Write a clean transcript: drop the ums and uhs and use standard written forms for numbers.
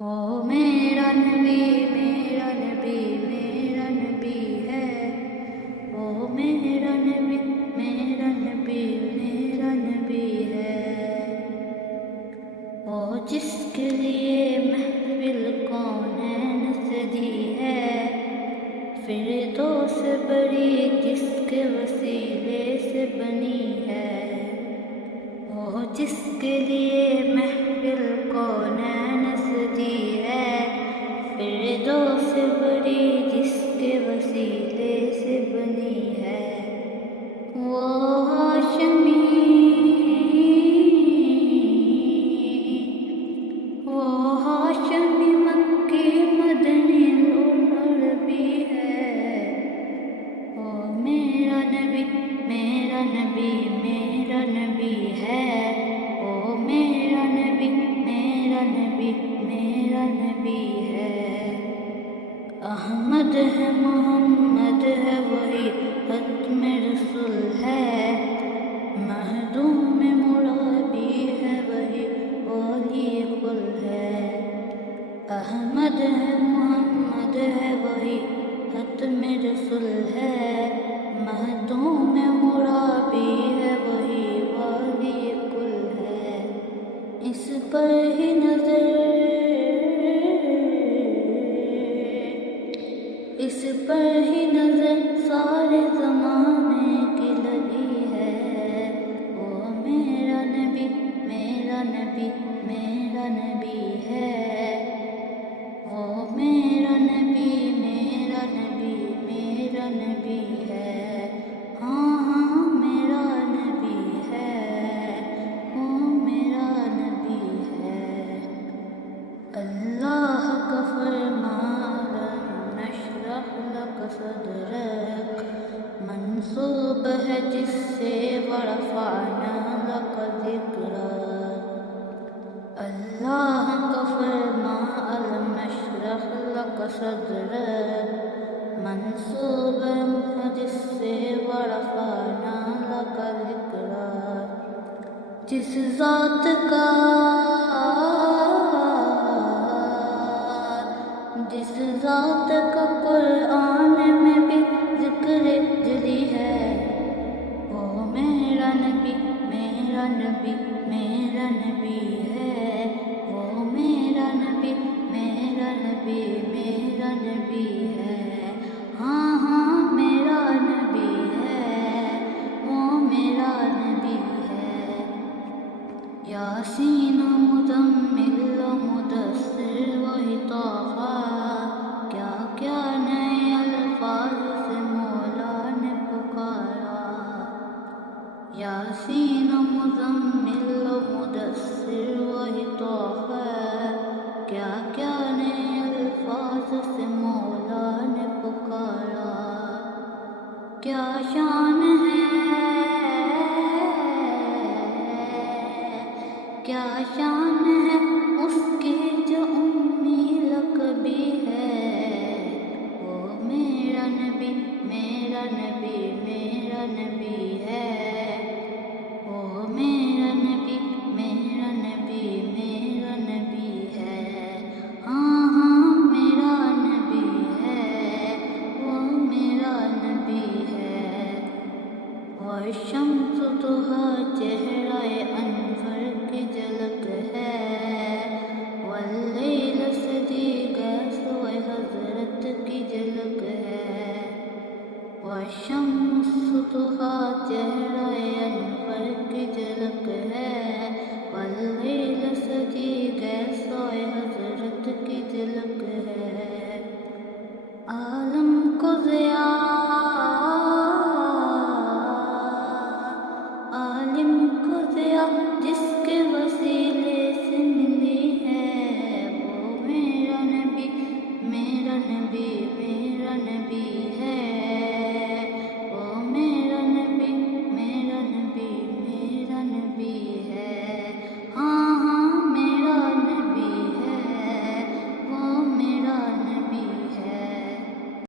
او میرا نبی میرا نبی میرا نبی ہے، او میرا نبی میرا نبی میرا نبی ہے، او جس کے لیے محفل کونین سجی ہے، فردوس بڑی جس کے وسیلے سے بنی ہے، وہ جس کے لیے محفل کونین سجی ہے، فردوس بڑی جس کے وسیلے سے بنی ہے، وہ ہاشمی مکی مدنی العربی ہے، او میرا نبی میرا نبی میرا نبی ہے، او میرا نبی میرا نبی میرا نبی ہے، احمد ہے محمد ہے وہی ختم رسول ہے، مہدوم مرابی ہے وہی اولی کل ہے، احمد ہے محمد ہے وہی ختم رسول ہے، مہدوم مرابی ہے وہی والی کل ہے، اس پر ہی نظر سارے زمانے کی لگی ہے، وہ میرا نبی میرا نبی میرا نبی ہے، وہ میرا نبی میرا نبی میرا نبی ہے، ہاں ہاں میرا نبی ہے، وہ میرا نبی ہے، اللہ کا فرمان نشرح لک صدرک منسوب ہے جس سے ورفعنا لک ذکرک، اللہ کا فرمان علم نشرح لک صدرک منسوب ہے جس سے ورفعنا لک ذکرک، جس ذات کا قرآن میں بھی ذکر جلی ہے، وہ میرا نبی میرا نبی میرا نبی ہے، وہ میرا نبی میرا نبی میرا نبی ہے، ہاں ہاں میرا نبی ہے، وہ میرا نبی ہے، یاسین و مزمل